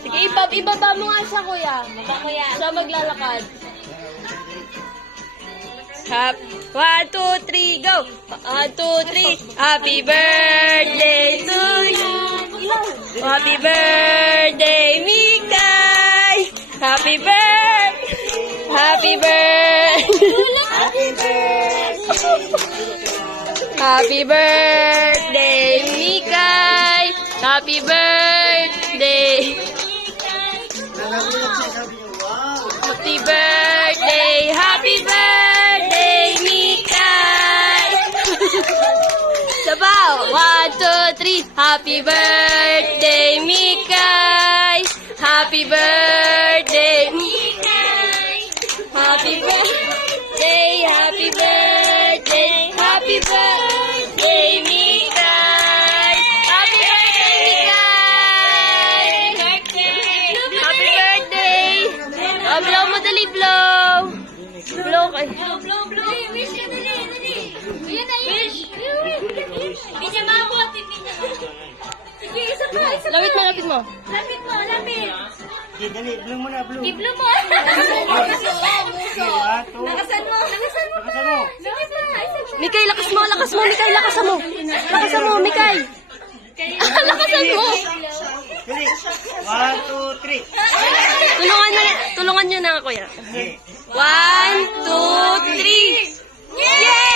Sige, ibaba mo nga siya, kuya. Siya maglalakad. 1, 2, 3, go! 1, 2, 3. Happy birthday to you! Happy birthday, Mikay! Happy birthday! Happy birthday! Happy birthday, Mikay! Happy birthday! Happy birthday! Happy birthday, Mikay! Sabaw! 1, 2, 3. Happy birthday, Mikay! Happy birthday, Mikay! Happy birthday! Happy birthday! Happy birthday, Mikay! Happy birthday, Mikay! Happy birthday! Oh, blow mo, dali, blow! Blow kay. Blow. Wish ka, dali. Ayan na, wish. Pinya mabot, pinya. Sige, isa pa. Lapit mo. Lapit mo. Dali, blow mo na, blow. I-blow mo. Lakasan mo. Lakasan mo. Lapit mo. Mikay, lakas mo, Mikay, lakasan mo. Lakasan mo, Mikay. Lakasan mo. Dali. 1, 2, 3. Tulungan nyo na, kuya. Okay. 1, 2, 3. Yay!